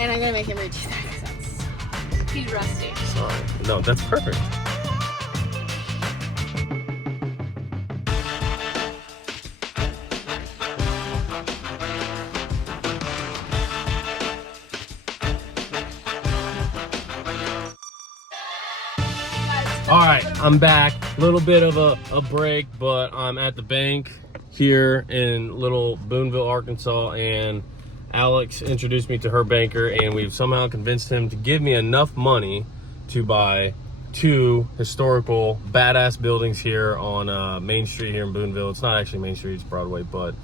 And I'm gonna make him redo that because he's rusty. Sorry. No, that's perfect. All right, I'm back. A little bit of a break, but I'm at the bank here in little Boonville, Arkansas, and Alex introduced me to her banker, and we've somehow convinced him to give me enough money to buy 2 historical badass buildings here on Main Street here in Boonville. It's not actually Main Street, it's Broadway, but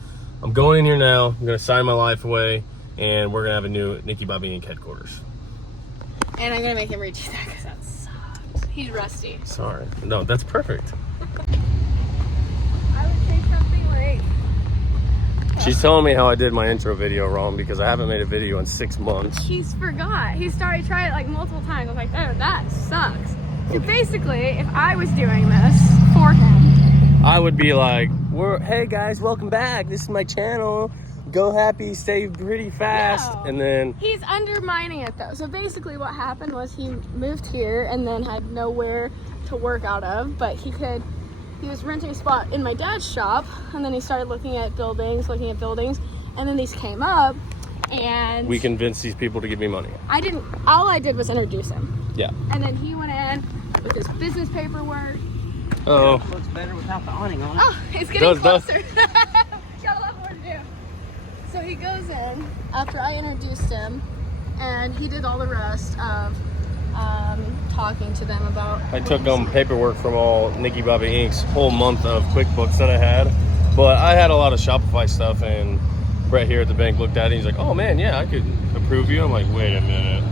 I'm going in here now. I'm gonna sign my life away, and we're gonna have a new Nickky Bobby Inc. headquarters. And I'm gonna make him redo that because that sucks. He's rusty. Sorry. No, that's perfect. I would say something like... She's telling me how I did my intro video wrong because I haven't made a video in 6 months. He's forgot. He tried it like multiple times. I was like, oh, that sucks. So basically, if I was doing this for him, I would be like, hey guys, welcome back. This is my channel. Go happy, stay pretty fast. No. And then he's undermining it though. So basically what happened was he moved here and then had nowhere to work out of, but he was renting a spot in my dad's shop, and then he started looking at buildings, and then these came up, and we convinced these people to give me money. All I did was introduce him. Yeah. And then he went in with his business paperwork. Oh. It looks better without the awning on it. Oh, it's getting closer. Got a lot more to do. So he goes in after I introduced him, and he did all the rest of talking to them about... I took paperwork from all Nickky Bobby Inc.'s whole month of QuickBooks that I had, but I had a lot of Shopify stuff, and Brett here at the bank looked at it, and he's like, oh man, yeah, I could approve you. I'm like, wait a minute.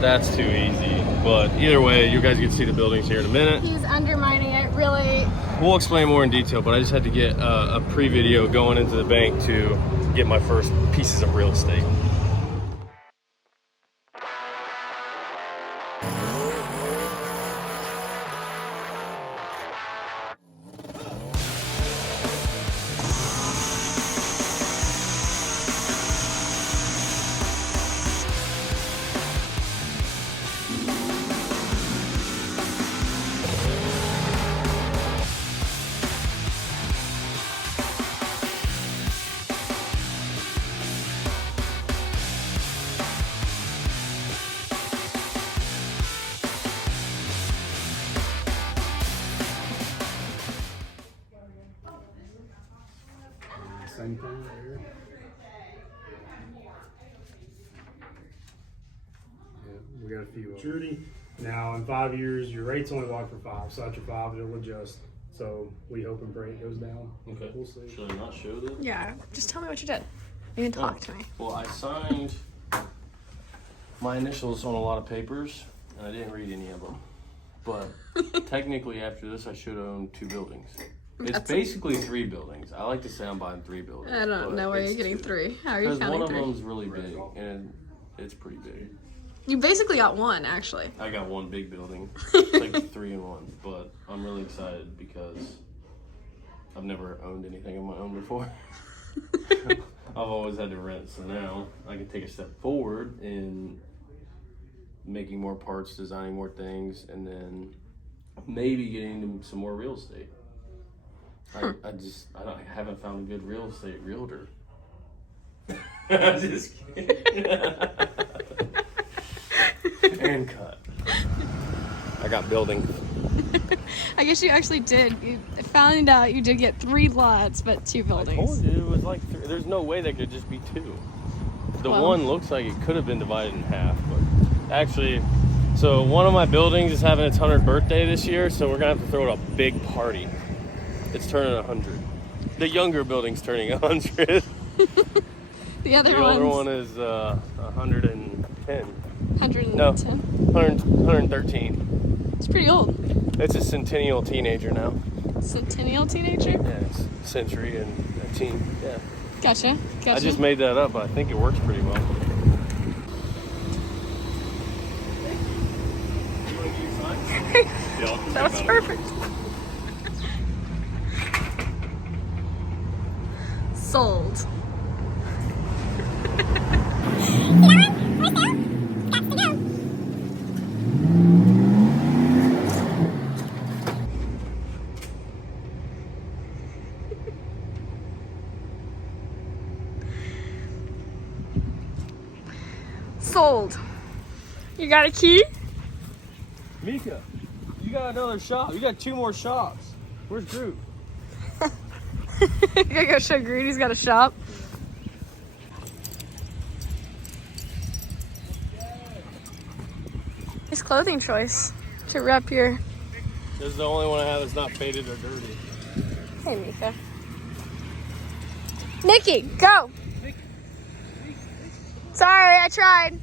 That's too easy. But either way, you guys get to see the buildings here in a minute. He's undermining it, really. We'll explain more in detail, but I just had to get a pre-video going into the bank to get my first pieces of real estate. Same thing right here. Yeah, we got a few maturity. Now in 5 years, your rate's only locked for 5. So after 5, it'll adjust. So we hope and pray it goes down. Okay. We'll see. Should I not show this? Yeah, just tell me what you did. You can talk to me. Well, I signed my initials on a lot of papers, and I didn't read any of them. But technically, after this, I should own 2 buildings. It's basically 3 buildings. I like to say I'm buying 3 buildings. I don't know where you're getting 3. How are you Because counting one 3? of them's really big, and it's pretty big. You basically got 1, actually. I got 1 big building. It's like 3 in 1, but I'm really excited because I've never owned anything of my own before. I've always had to rent, so now I can take a step forward in making more parts, designing more things, and then maybe getting into some more real estate. I haven't found a good real estate realtor. I'm just kidding. And cut. I got building. I guess you actually did. You found out you did get 3 lots, but 2 I buildings. told you it was like 3. There's no way that could just be 2. The Well. one looks like it could have been divided in half, but actually, so one of my buildings is having its 100th birthday this year, so we're gonna have to throw a big party. It's turning 100. The younger building's turning 100. The other The older one is 110. 110. No, 113. It's pretty old. It's a centennial teenager now. Centennial teenager? Yeah, it's a century and a teen. Yeah. Gotcha. I just made that up, but I think it works pretty well. That was perfect. Sold. sold. You got a key? Mika, you got another shop. You got 2 more shops. Where's Groot? You gotta go show Groot. He's got a shop. Nice clothing choice to rep your. This is the only one I have that's not faded or dirty. Hey, Mika. Nickky, go! Sorry, I tried.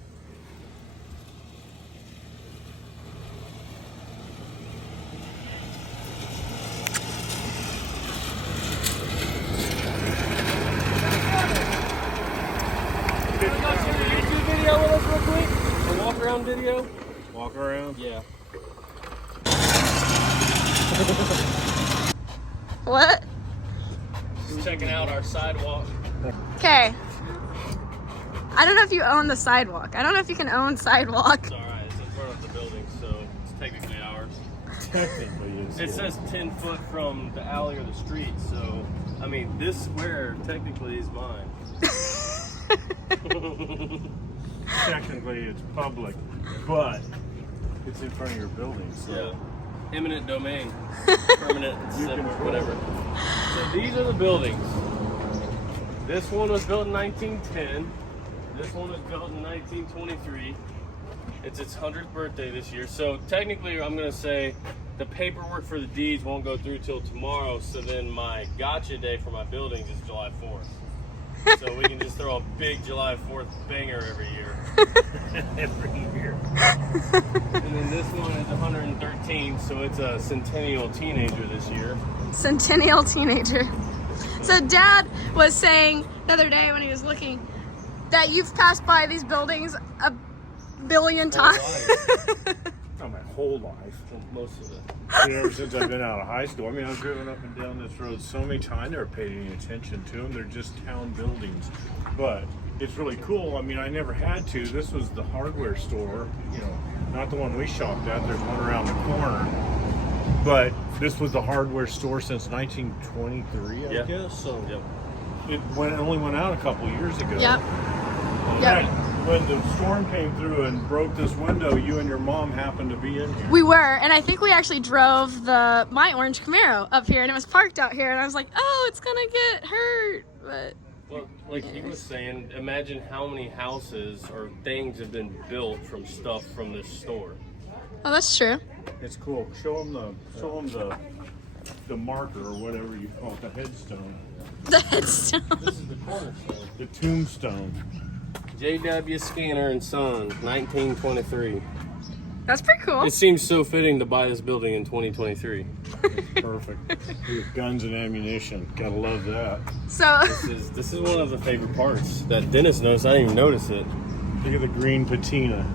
Video with us real quick? A walk around video? Walk around? Yeah. What? Just checking out our sidewalk. Okay. I don't know if you own the sidewalk. I don't know if you can own sidewalk. It's alright, it's in front of the building, so it's technically ours. Technically, It says 10 foot from the alley or the street, so I mean this square technically is mine. technically it's public, but it's in front of your building. So. Yeah. Eminent domain. Permanent, separate, whatever. So these are the buildings. This one was built in 1910. This one was built in 1923. It's its 100th birthday this year. So technically I'm gonna say the paperwork for the deeds won't go through till tomorrow. So then my gotcha day for my buildings is July 4th. So we can just throw a big July 4th banger every year. Every year. And then this one is 113, so it's a centennial teenager this year. Centennial teenager. So Dad was saying the other day when he was looking that you've passed by these buildings a billion times. Oh, my whole life. Most of it. Ever since I've been out of high school. I mean, I've driven up and down this road so many times, never paid any attention to them. They're just town buildings. But it's really cool. I mean, I never had to. This was the hardware store, you know, not the one we shopped at. There's one around the corner. But this was the hardware store since 1923, I guess. So it only went out a couple years ago. Yep. Yep. When the storm came through and broke this window, you and your mom happened to be in here. We were, and I think we actually drove my orange Camaro up here, and it was parked out here, and I was like, oh, it's gonna get hurt, but. Well, like he was saying, imagine how many houses or things have been built from stuff from this store. Oh, that's true. It's cool. Show them the marker or whatever you call it, the headstone. The headstone. This is the cornerstone. The tombstone. J.W. Scanner and Son, 1923. That's pretty cool. It seems so fitting to buy this building in 2023. Perfect. With guns and ammunition. Gotta love that. So This is one of the favorite parts that Dennis noticed. I didn't even notice it. Look at the green patina.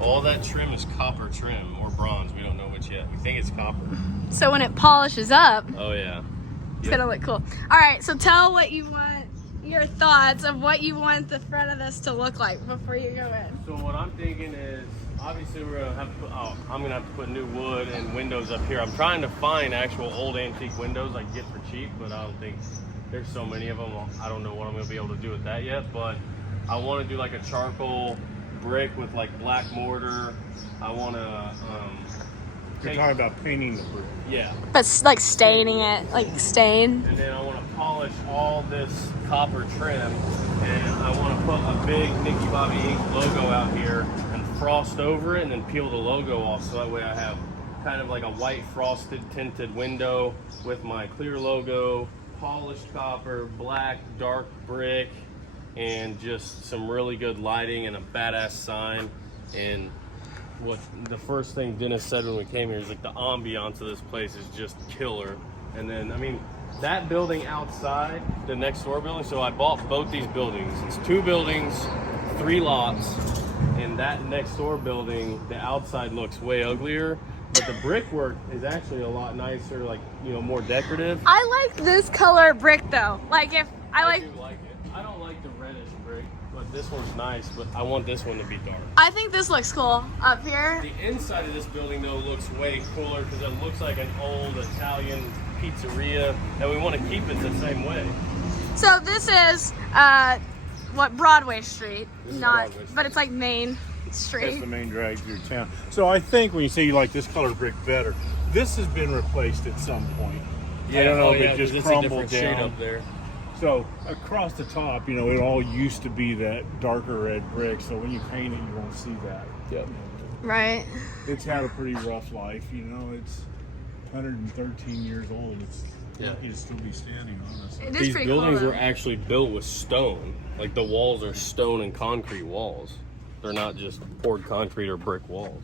All that trim is copper trim or bronze. We don't know which yet. We think it's copper. So when it polishes up, Oh yeah. it's gonna look cool. All right, so tell what you want, your thoughts of what you want the front of this to look like before you go in. So what I'm thinking is, obviously we're gonna have to put, I'm gonna have to put new wood and windows up here. I'm trying to find actual old antique windows I can get for cheap, but I don't think there's so many of them. I don't know what I'm gonna be able to do with that yet, but I want to do like a charcoal brick with like black mortar. I want to You're talking about painting the brick. yeah, But like staining it, like stain. and then I want to polish all this copper trim, and I want to put a big Nickky Bobby Inc. logo out here and frost over it, and then peel the logo off, so that way I have kind of like a white frosted tinted window with my clear logo, polished copper, black dark brick, and just some really good lighting and a badass sign. And what the first thing Dennis said when we came here is like the ambiance of this place is just killer. And then I mean that building outside, the next door building, so I bought both these buildings. It's 2 buildings, 3 lots, and that next door building, the outside looks way uglier, but the brickwork is actually a lot nicer, like, you know, more decorative. I like this color brick though. Like if I do like it. I don't like the reddish brick, but this one's nice, but I want this one to be dark. I think this looks cool up here. The inside of this building though looks way cooler because it looks like an old Italian pizzeria, and we want to keep it the same way. So this is what Broadway Street, This is not, Broadway but it's like Main That's Street. the main drag through town. So I think when you say you like this color brick better, this has been replaced at some point. I don't know if it just it's a crumbled different shade down. up there. So across the top, you know, it all used to be that darker red brick. So when you paint it, you won't see that. Yep. Right. It's had a pretty rough life. You know, it's 113 years old. It's lucky to still be standing, honestly. It is These pretty buildings cool, were actually built with stone. Like the walls are stone and concrete walls. They're not just poured concrete or brick walls.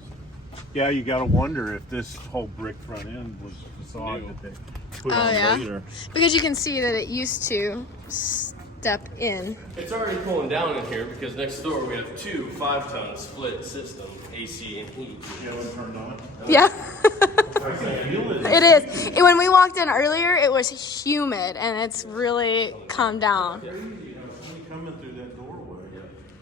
Yeah, you got to wonder if this whole brick front end was the facade New. that they put Oh, on yeah? later. Because you can see that it used to step in. It's already cooling down in here because next door we have two 5-ton split systems, AC and heat. You know, it turned on. Yeah. I can feel it. It is. When we walked in earlier, it was humid and it's really calmed down. Crazy, you know, somebody coming through that doorway.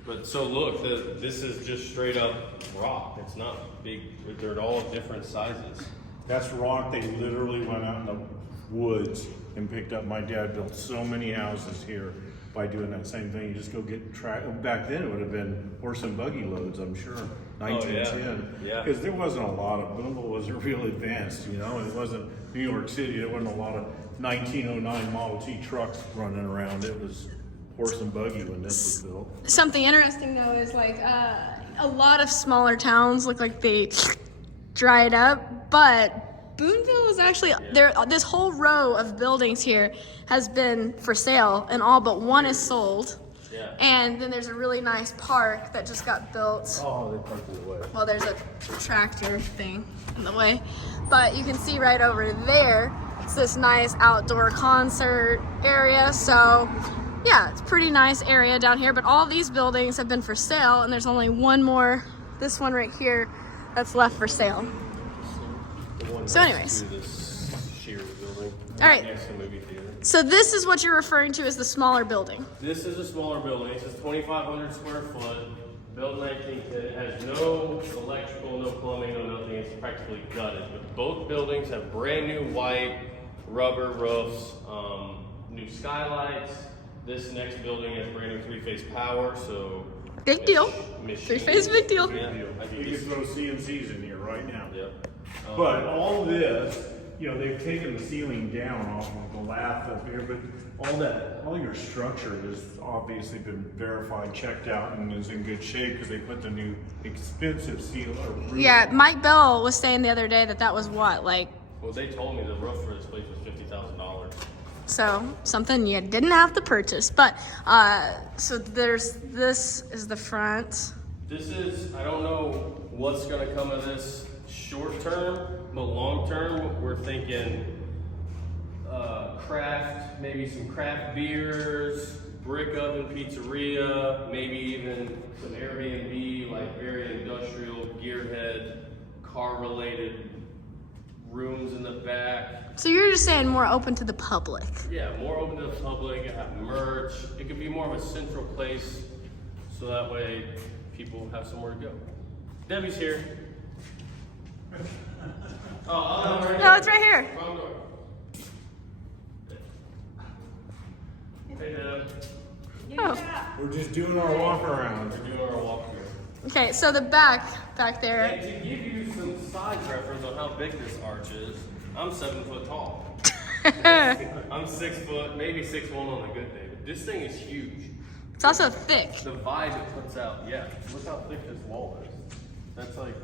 But so look, this is just straight up rock. It's not big. They're all different sizes. That's rock. They literally went out in the woods and picked up. My dad built so many houses here by doing that same thing. You just go get back then it would have been horse and buggy loads, I'm sure. 1910. Yeah. Because there wasn't a lot of Boonville wasn't real advanced, you know. It wasn't New York City. There wasn't a lot of 1909 Model T trucks running around. It was horse and buggy when this was built. Something interesting though is like a lot of smaller towns look like they dried up, but Boonville is actually there. This whole row of buildings here has been for sale, and all but one is sold. Yeah. And then there's a really nice park that just got built. Oh, they parked it away. Well, there's a tractor thing in the way, but you can see right over there, it's this nice outdoor concert area. So yeah, it's a pretty nice area down here, but all these buildings have been for sale, and there's only one more, this one right here, that's left for sale. The one So next anyways. to this Shears building. All right. Next to the movie theater. So this is what you're referring to as the smaller building. This is a smaller building. It's just 2,500 square foot, built 1910. It has no electrical, no plumbing, no nothing. It's practically gutted. But both buildings have brand new white rubber roofs, new skylights. This next building has brand new 3-phase power, so Big deal. machine- 3-phase, big deal. Yeah. You can throw CNCs in here right now. Yep. But all this, you know, they've taken the ceiling down off of the lath up here, but all your structure has obviously been verified, checked out, and is in good shape because they put the new expensive seal or roof. Yeah, Mike Bell was saying the other day that was what, like, Well, they told me the roof for this place was $50,000. so something you didn't have to purchase. But so this is the front. This is, I don't know what's gonna come of this short term, but long term, we're thinking craft, maybe some craft beers, brick oven pizzeria, maybe even some Airbnb, like very industrial, gearhead, car related rooms in the back. So you're just saying more open to the public. Yeah, more open to the public, have merch. It could be more of a central place, so that way people have somewhere to go. Debbie's here. Oh, right No, it's right here. Wrong door. Hey, Deb. Oh. We're just doing our walk around. We're doing our walkthrough. Okay, so the back there. And to give you some size reference on how big this arch is, I'm 7 foot tall. I'm 6 foot, maybe 6'1" on a good day. But this thing is huge. It's also thick. The vibe it puts out, yeah. Look how thick this wall is. That's like.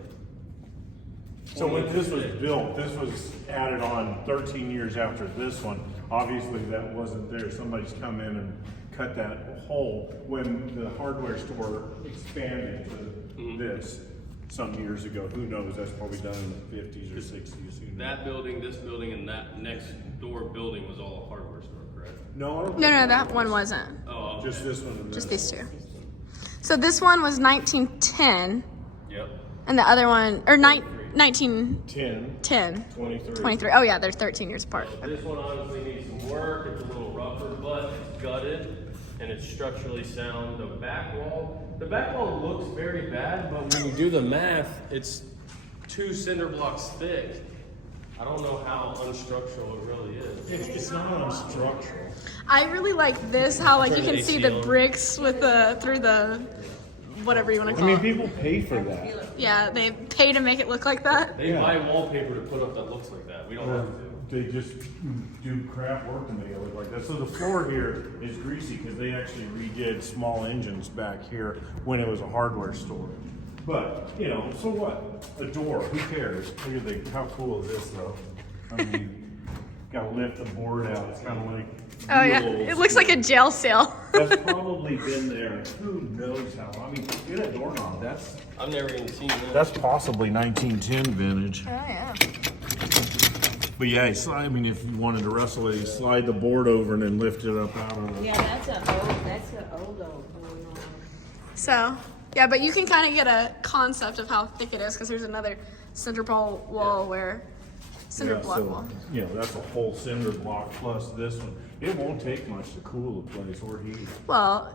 So when this was built, this was added on 13 years after this one. Obviously that wasn't there. Somebody's come in and cut that hole when the hardware store expanded to this some years ago. Who knows? That's probably done in the 50s or 60s. Who knows? That building, this building, and that next door building was all a hardware store, correct? No, I don't No, think that one wasn't. Oh, okay. just this one. And Just this. these two. So this one was 1910, Yep. and the other one, or 1910, 10, 23. 23. Oh yeah, they're 13 years apart. This one honestly needs some work. It's a little rougher, but it's gutted and it's structurally sound. The back wall looks very bad, but when you do the math, it's 2 cinder blocks thick. I don't know how unstructural it really is. It's not unstructural. I really like this, how like you Turn the can see AC the on. bricks with the, through the, whatever you want to call it. People pay for that. Yeah, they pay to make it look like that. They buy wallpaper to put up that looks like that. We don't have to. They just do crap work to make it look like that. So the floor here is greasy because they actually redid small engines back here when it was a hardware store. But, you know, so what? A door, who cares? Look at how cool is this though? I mean, gotta lift the board out. It's kind of like. Oh yeah, real old it looks like a school. jail cell. That's probably been there. Who knows how? I mean, get a doorknob. I've never even seen that. That's possibly 1910 vintage. Oh yeah. But yeah, I mean, if you wanted to wrestle it, you slide the board over and then lift it up out of it. Yeah, that's an old. So, yeah, but you can kind of get a concept of how thick it is because there's another cinder block wall where cinder Yeah, block so, wall. you know, that's a whole cinder block plus this one. It won't take much to cool the place or heat. Well,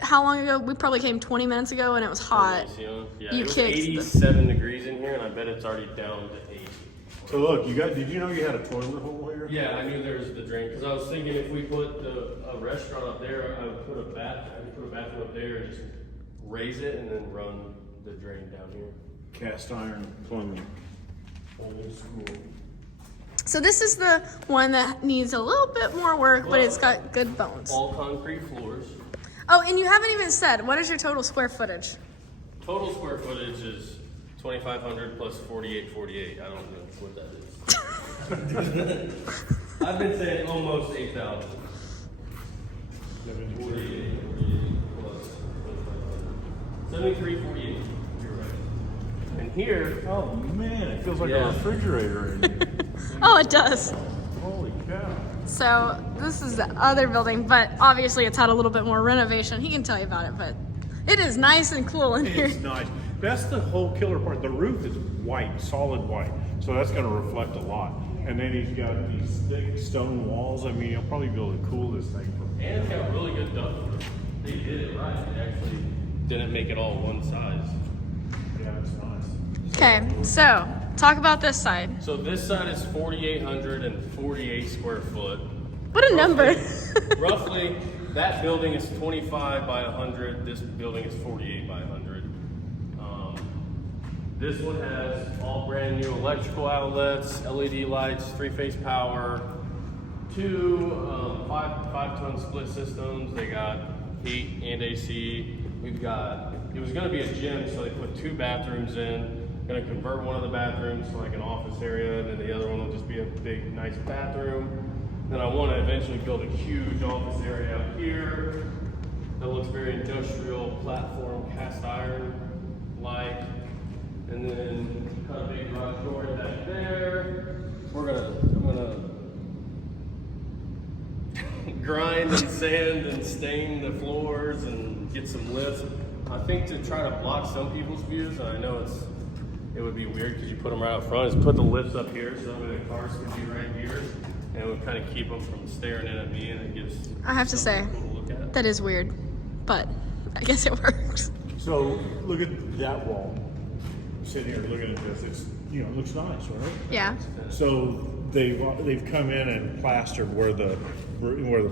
how long ago? We probably came 20 minutes ago and it was hot. Yeah, You it was kicked 87 degrees in here, and I bet it's already down to 80. So look, did you know you had a toilet hole here? Yeah, I knew there was the drain because I was thinking if we put a restaurant up there, I would put a bathroom up there and just raise it and then run the drain down here. Cast iron plumbing. Old school. So this is the one that needs a little bit more work, but it's got good bones. All concrete floors. Oh, and you haven't even said, what is your total square footage? Total square footage is 2,500 plus 4848. I don't know what that is. I've been saying almost 8,000. 48 plus 2,500. 7348. You're right. And here, Oh man, it feels like Yeah. a refrigerator in here. Oh, it does. Holy cow. So this is the other building, but obviously it's had a little bit more renovation. He can tell you about it, but it is nice and cool in here. It's nice. That's the whole killer part. The roof is white, solid white. So that's going to reflect a lot. And then he's got these thick stone walls. I mean, he'll probably be able to cool this thing from. and it's got really good ductwork. They did it right. They actually didn't make it all one size. Yeah, it's nice. Okay, so talk about this side. So this side is 4,848 square foot. What a number. Roughly, that building is 25 by 100. This building is 48 by 100. This one has all brand new electrical outlets, LED lights, 3-phase power, two 5-ton split systems. They got heat and AC. We've got, it was gonna be a gym, so they put 2 bathrooms in. Gonna convert one of the bathrooms to like an office area, and then the other one will just be a big, nice bathroom. Then I wanna eventually build a huge office area out here that looks very industrial, platform, cast iron like. And then cut a big garage door back there. I'm gonna grind and sand and stain the floors and get some lifts. I think to try to block some people's views, and I know it would be weird because you put them right out front, is put the lifts up here so that the cars can be right here. And it would kind of keep them from staring in at me, and it gives I have to say, cool to look at. that is weird, but I guess it works. So look at that wall. Sitting here looking at this, it's, you know, it looks nice, right? Yeah. So they've come in and plastered where the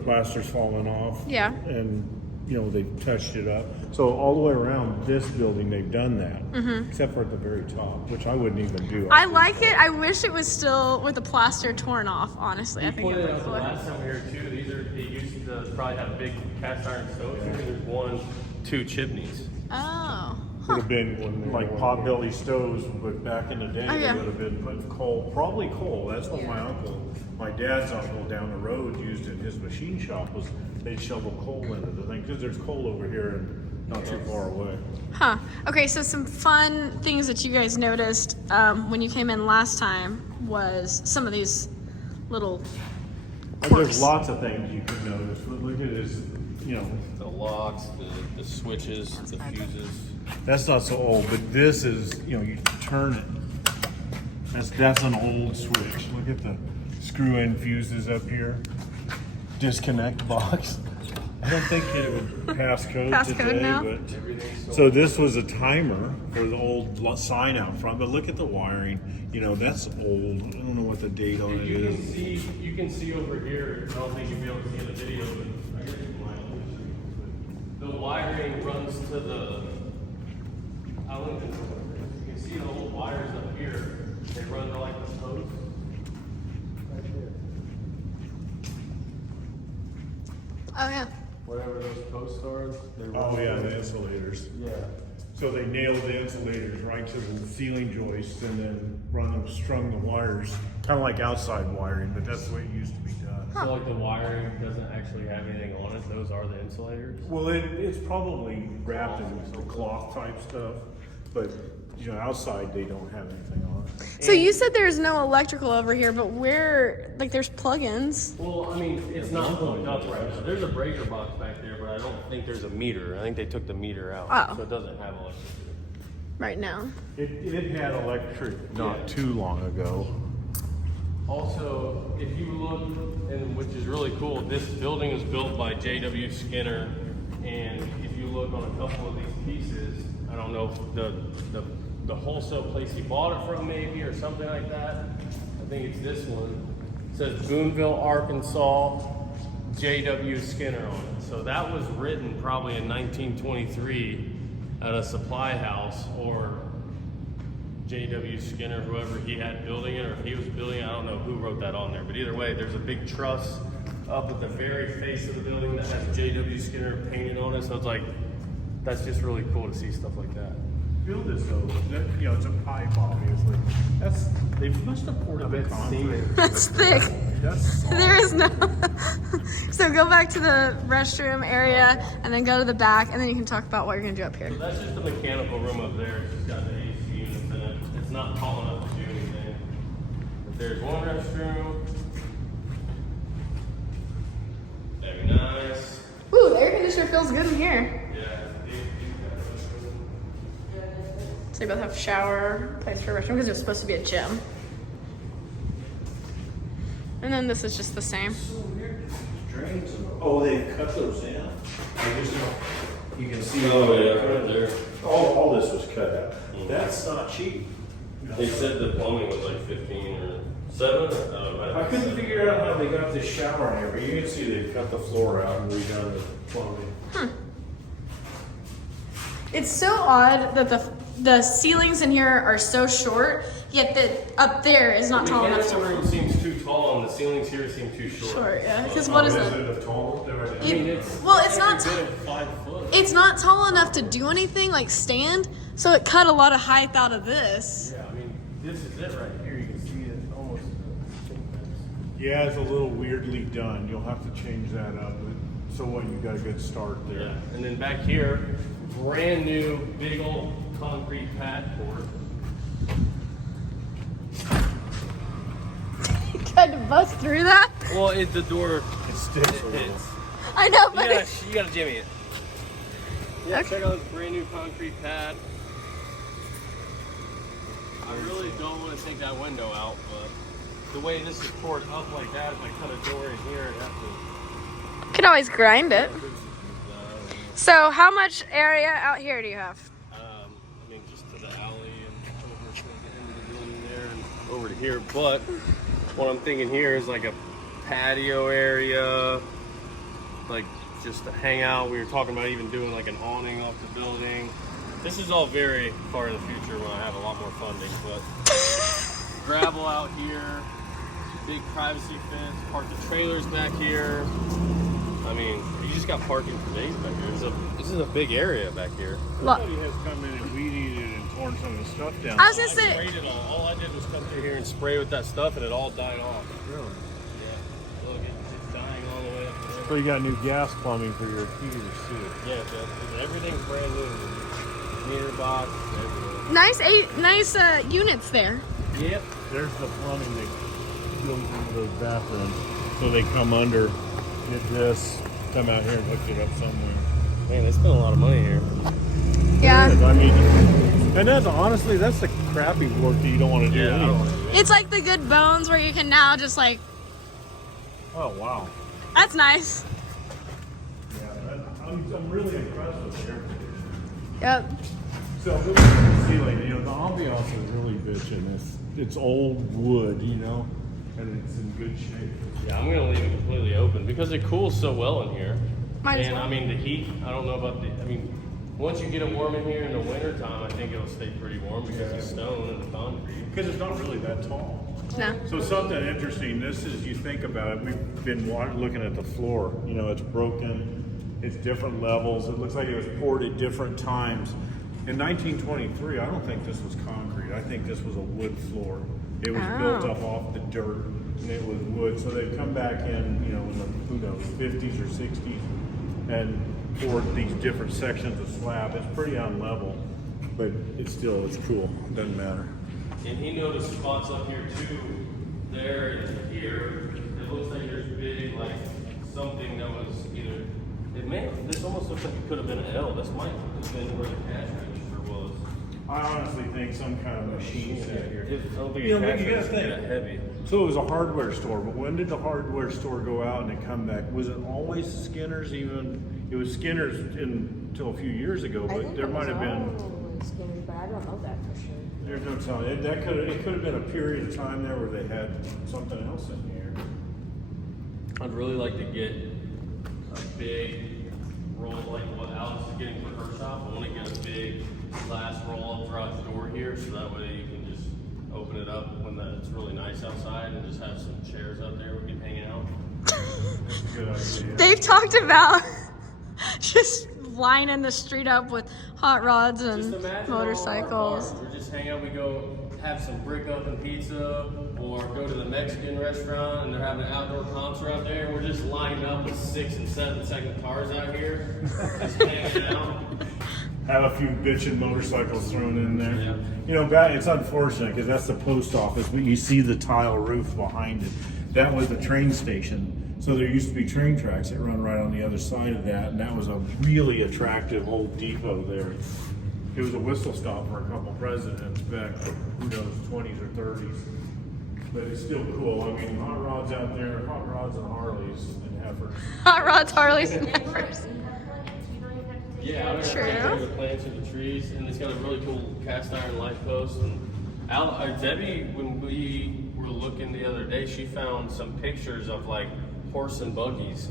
plaster's fallen off. Yeah. And you know, they've touched it up. So all the way around this building, they've done that, except for at the very top, which I wouldn't even do. I like it. I wish it was still with the plaster torn off, honestly. I think it Pointed looks out the cool. last time we were here too. They used to probably have big cast iron stoves. Here there's 2 chimneys. Oh. Would have been like potbelly stoves, but back in the day, Oh, yeah. they would have been putting coal, probably coal. That's what my dad's uncle down the road used in his machine shop, was they'd shovel coal into the thing, because there's coal over here and not too far away. Huh. Okay, so some fun things that you guys noticed when you came in last time was some of these little And quirks. there's lots of things you can notice. But look at this, you know, The locks, the switches, the fuses. that's not so old, but this is, you know, you turn it. That's an old switch. Look at the screw-in fuses up here. Disconnect box. I don't think it would pass code Pass today, code now? but so this was a timer for the old sign out front. But look at the wiring. You know, that's old. I don't know what the date on it is. You can see over here. I don't think you'll be able to see in the video, but I guess you might. The wiring runs to the. I don't even. You can see the old wires up here. They run to like the post. Right there. Oh yeah. Whatever those posts are, they run. Oh yeah, the insulators. Yeah. So they nailed the insulators right to the ceiling joist and then strung the wires, kind of like outside wiring, but that's the way it used to be done. So like the wiring doesn't actually have anything on it. Those are the insulators. Well, it's probably wrapped in cloth type stuff, but you know, outside they don't have anything on it. So you said there's no electrical over here, but where, like, there's plugins. Well, I mean, it's not hooked up right now. There's a breaker box back there, but I don't think there's a meter. I think they took the meter out, Oh. so it doesn't have electricity. Right now. It had electric not too long ago. Also, if you look, and which is really cool, this building was built by J.W. Skinner, and if you look on a couple of these pieces, I don't know if the wholesale place he bought it from maybe or something like that. I think it's this one. It says Boonville, Arkansas, J.W. Skinner on it. So that was written probably in 1923 at a supply house, or J.W. Skinner, whoever he had building it, or if he was building it, I don't know who wrote that on there. But either way, there's a big truss up at the very face of the building that has J.W. Skinner painted on it. So it's like, that's just really cool to see stuff like that. Feel this though, you know, it's a pipe obviously. They must have poured a bit concrete. That's thick. That's solid. There is no. So go back to the restroom area and then go to the back, and then you can talk about what you're gonna do up here. So that's just the mechanical room up there. It's just got the AC units in it. It's not tall enough to do anything. But there's one restroom. Very nice. Ooh, the air conditioner feels good in here. Yeah. So you both have shower, place for a restroom, because it's supposed to be a gym. And then this is just the same. Drains. Oh, they cut those down. I just know. You can see. Oh yeah, right there. All this was cut out. That's not cheap. They said the plumbing was like 15 or 7. I couldn't figure out how they got this shower in here, but You can see they cut the floor out and redone the plumbing. It's so odd that the ceilings in here are so short, yet the up there is not The tall enough mechanical to room seems too tall, and the ceilings here seem too short. short. Yeah, because what is Is it? it a tall? I mean, it's not. every bit of 5 foot. It's not tall enough to do anything like stand, so it cut a lot of height out of this. Yeah, I mean, this is it right here. You can see it almost. Yeah, it's a little weirdly done. You'll have to change that up. But, so what? You got a good start there. Yeah, and then back here, brand new big old concrete pad court. You tried to bust through that. Well, the door It sticks a little. hits. I know, but You gotta jimmy it. Yeah, check out this brand new concrete pad. I really don't want to take that window out, but the way this is poured up like that, if I cut a door in here, I'd have to. you could always grind it. So how much area out here do you have? I mean, just to the alley and over to the end of the building there and over to here. But what I'm thinking here is like a patio area, like just to hang out. We were talking about even doing like an awning off the building. This is all very far in the future when I have a lot more funding, but gravel out here, big privacy fence, park the trailers back here. I mean, you just got parking for days back here. This is a big area back here. Somebody has come in and weed eated and torn some of the stuff down. I was gonna say, sprayed it all I did was come through here and spray with that stuff, and it all died off. Really? Yeah. Look, it's dying all the way up there. So you got new gas plumbing for your heaters too. Yeah, Jeff, everything's brand new. Meter box, everything. nice units there. Yep. There's the plumbing that goes into those bathrooms. So they come under, get this, come out here and hook it up somewhere. Man, they spent a lot of money here. Yeah. I mean, and that's honestly, that's the crappy work that you don't want to do. Yeah, I anyway. don't want to do it. It's like the good bones where you can now just like, Oh wow. that's nice. Yeah, I'm really impressed with the air conditioning. Yep. So really the ceiling, you know, the ambiance is really bitchin'. It's old wood, you know, and it's in good shape. Yeah, I'm gonna leave it completely open because it cools so well in here. Might as And well. I mean, the heat, I don't know about once you get it warm in here in the winter time, I think it'll stay pretty warm because it's stone and the concrete. Because it's not really that tall. No. So something interesting, this is, you think about it, we've been looking at the floor, you know, it's broken, it's different levels, it looks like it was poured at different times. In 1923, I don't think this was concrete, I think this was a wood floor. It was built up off the dirt, and it was wood, so they've come back in, you know, in the, who knows, 50s or 60s, and poured these different sections of slab. It's pretty unlevel, but it's cool, it doesn't matter. And he noticed spots up here too, there and here. It looks like there's big, like something that was either, this almost looks like it could have been an L. This might have been where the cash register was. I honestly think some kind of machine set here. I don't think You know, cash you gotta register think. that heavy. So it was a hardware store, but when did the hardware store go out and it come back? Was it always Skinner's even? It was Skinner's until a few years ago, I but think there it might was have been, always Skinner's, but I don't know that for sure. there's no telling. It could have been a period of time there where they had something else in here. I'd really like to get a big roll, like what Alex is getting for her shop. I want to get a big glass roll-up garage door here, so that way you can just open it up when it's really nice outside and just have some chairs out there we can hang out. That's a good idea. They've talked about just lining the street up with hot rods Just and imagine all motorcycles. our cars. We just hang out, we go have some brick oven pizza or go to the Mexican restaurant and they're having an outdoor concert out there. We're just lined up with 6 and 7 second cars out here, just hanging out. Have a few bitchin' motorcycles thrown in there. Yeah. You know, it's unfortunate because that's the post office, but you see the tile roof behind it. That was the train station. So there used to be train tracks that run right on the other side of that, and that was a really attractive old depot there. It was a whistle stop for a couple presidents back, who knows, 20s or 30s. But it's still cool. I mean, hot rods out there, hot rods and Harleys and heifers. Hot rods, Harleys, and heifers. Yeah, I don't True. have to the plants or the trees, and it's got a really cool cast iron light post. And Debbie, when we were looking the other day, she found some pictures of like horse and buggies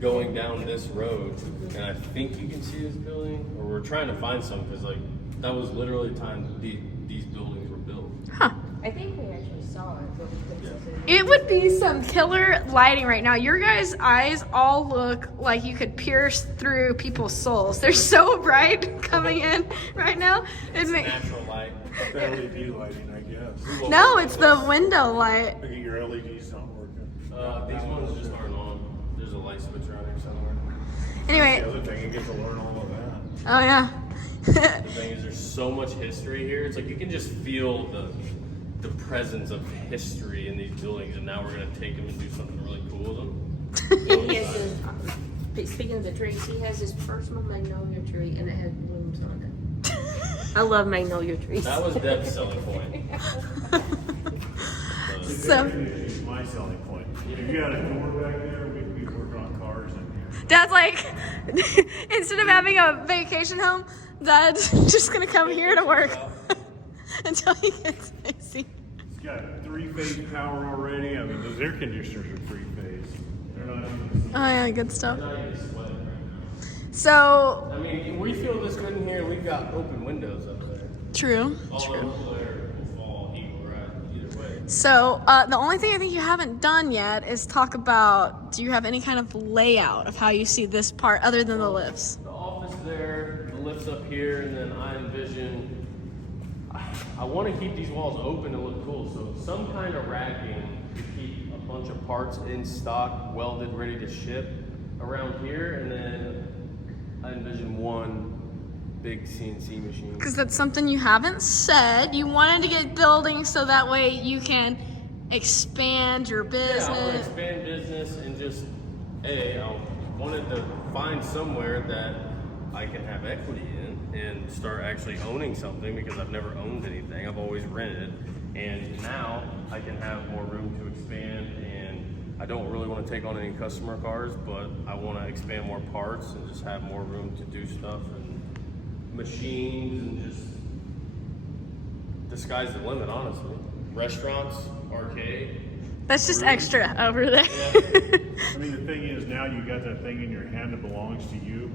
going down this road, and I think you can see this building, or we're trying to find some because like that was literally the time these buildings were built. Huh. I think we actually saw it, but we couldn't see it. It would be some killer lighting right now. Your guys' eyes all look like you could pierce through people's souls. They're so bright coming in right now. It's natural light. The LED lighting, I guess. No, it's the window light. Look at your LEDs not working. These ones just aren't on. There's a light switch around here somewhere. Anyway, The other thing, you get to learn all of that. oh yeah. The thing is, there's so much history here. It's like you can just feel the presence of history in these buildings, and now we're gonna take them and do something really cool with them. And he has his, speaking of the trees, he has his personal magnolia tree and it has blooms on it. I love magnolia trees. That was Deb's selling point. So, It's my selling point. If you had a door back there, we'd be working on cars in here. Dad's like, instead of having a vacation home, Dad's just gonna come here to work until he gets AC. It's got 3-phase power already. I mean, those air conditioners are 3-phase. They're not even... Oh yeah, good stuff. Not even sweating right now. So, I mean, we feel this good in here. We've got open windows up there. true. All the cool air will fall either way. So, the only thing I think you haven't done yet is talk about, do you have any kind of layout of how you see this part other than the lifts? The office there, the lifts up here, and then I envision. I want to keep these walls open and look cool, so some kind of racking to keep a bunch of parts in stock, welded, ready to ship around here, and then I envision one big CNC machine. Because that's something you haven't said. You wanted to get buildings so that way you can expand your Yeah, I want to business. expand business and just, I wanted to find somewhere that I can have equity in and start actually owning something because I've never owned anything. I've always rented, and now I can have more room to expand and I don't really want to take on any customer cars, but I want to expand more parts and just have more room to do stuff and machines and just the sky's the limit, honestly. Restaurants, arcade. That's just extra over there. I mean, the thing is, now you got that thing in your hand that belongs to you.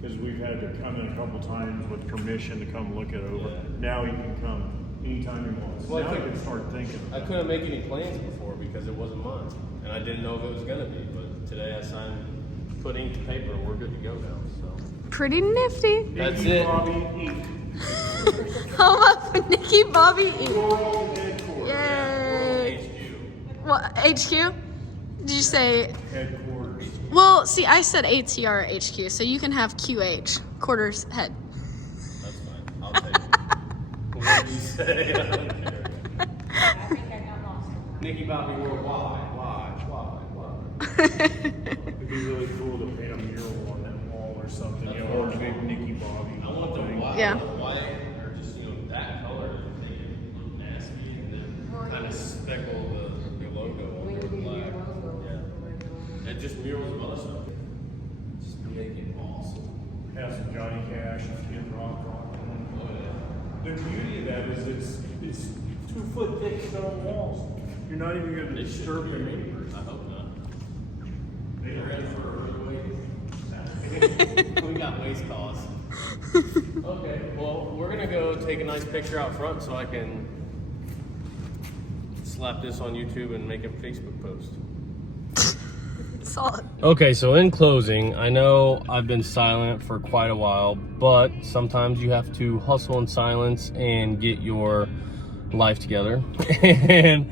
Because we've had to come in a couple times with permission to come look it over. Yeah. Now you can come anytime you want. So Well, now you can start thinking. I couldn't make any plans before because it wasn't mine, and I didn't know if it was gonna be. But today I signed, put ink to paper, and we're good to go now. So Pretty nifty. that's Nickky it. Bobby Inc. Home of Nickky Bobby Inc. World headquarters. Yay. HQ. What, HQ? Did you say? Headquarters. Well, see, I said ATR HQ, so you can have QH, quarters head. That's fine. I'll take it. What do you say? I don't care. Nickky Bobby Worldwide. It'd be really cool to paint a mural on that wall or something, you know, or a big Nickky Bobby. I want the thing. white, Yeah. the white, or just that color to make it look nasty, and then kind of speckle the logo over with black. Yeah. And just murals of other stuff. Just make it awesome. Have some Johnny Cash and Kid Rock on. The beauty of that is it's 2 foot thick stone walls. You're not even going to disturb the neighbors. I hope not. They're ready for a we got waste costs. Okay, well, we're gonna go take a nice picture out front so I can slap this on YouTube and make a Facebook post. Solid. Okay, so in closing, I know I've been silent for quite a while, but sometimes you have to hustle in silence and get your life together. And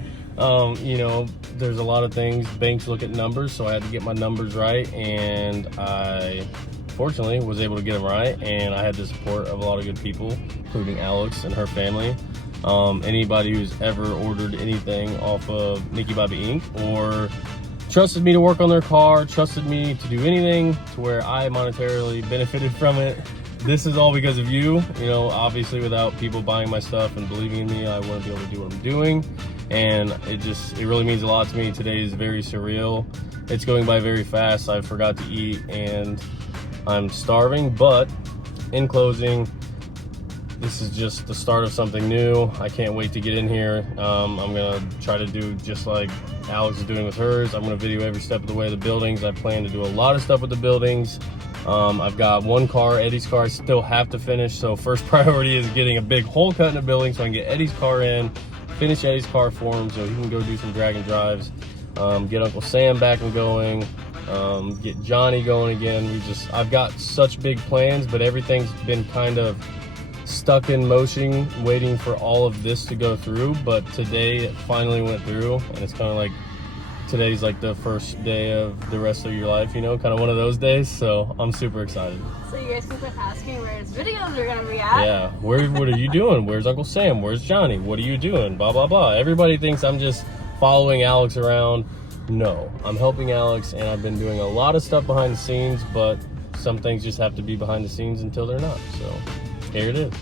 you know, there's a lot of things. Banks look at numbers, so I had to get my numbers right, and I fortunately was able to get them right, and I had the support of a lot of good people, including Alex and her family. Anybody who's ever ordered anything off of Nickky Bobby Inc. or trusted me to work on their car, trusted me to do anything to where I monetarily benefited from it. This is all because of you. You know, obviously without people buying my stuff and believing in me, I wouldn't be able to do what I'm doing. And it really means a lot to me. Today is very surreal. It's going by very fast. I forgot to eat and I'm starving, but in closing, this is just the start of something new. I can't wait to get in here. I'm gonna try to do just like Alex is doing with hers. I'm gonna video every step of the way of the buildings. I plan to do a lot of stuff with the buildings. I've got one car, Eddie's car, I still have to finish. So first priority is getting a big hole cut in the building so I can get Eddie's car in, finish Eddie's car for him so he can go do some drag and drives. Get Uncle Sam back and going, get Johnny going again. I've got such big plans, but everything's been kind of stuck in motion, waiting for all of this to go through. But today it finally went through, and it's kind of like today's like the first day of the rest of your life, you know, kind of one of those days. So I'm super excited. So you guys can quit asking where his videos are gonna be at. Yeah, what are you doing? Where's Uncle Sam? Where's Johnny? What are you doing? Blah blah blah. Everybody thinks I'm just following Alex around. No, I'm helping Alex, and I've been doing a lot of stuff behind the scenes, but some things just have to be behind the scenes until they're not. So here it is.